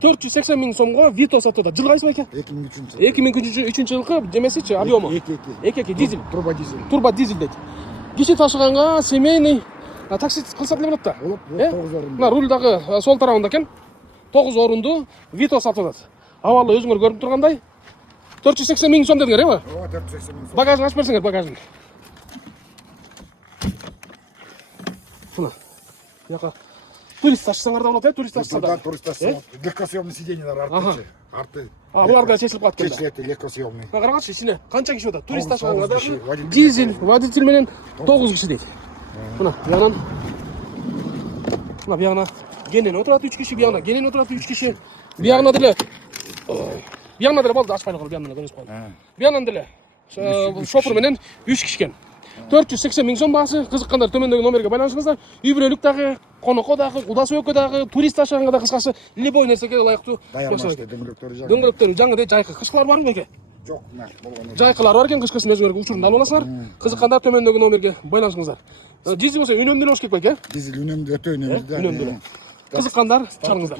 480 миң сомго Vito сатылат. Жыл кайсы байке? 2003 жылкы жемесичи объему. Эки дизель. Турбо дизель дейт. Киши ташыганга семейный такси кылса деле болот да. Мына рульдагы сол тарабында экен. 9 орунду Vito сатылат. Абалы өзүңөр көрүп тургандай 480 миң сом дедиңер, эби? Ооба, 480 миң сом. Багажын ачып берсеңер, багажын. Мына. Яка турист ташысаңар да болот, турист ташыса да. Турист ташыса. Легкосъемный сиденьелер арты. Арты. Буларда чечилип калат экен. Чечилет, легкосъемный. Карагачы, ичине канча киши отат? Турист ташыганга дагы дизель, водитель менен 9 киши дейт. Мына, буягынан. Мына буягына кенен отурат 3 киши, буягына кенен отурат 3 киши. Буягына деле буягына деле болду, ачпайлы кылып буягына көрүнүп калды. Буягынан деле шофер менен 3 киши экен. 480 миң сом баасы, кызыккандар төмөндөгү номерге байланышыңыздар. Үй бүлөлүк дагы, конокко дагы, удасы өккө дагы, турист ташыганга да кыскасы любой нерсеге ылайыктуу. Дөңгөлөктөрү жаңы жайкы. Кышкылар барбы беке? Жок, болгон. Жайкылар бар экен, кышкысын өзүңөргө учурун алып аласыңар. Кызыккандар төмөндөгү номерге байланышыңыздар. Дизель болсо үнөмдүү болуш керек белке? Дизель үнөмдүү, өтө үнөмдүү. Кызыккандар чалыңыздар.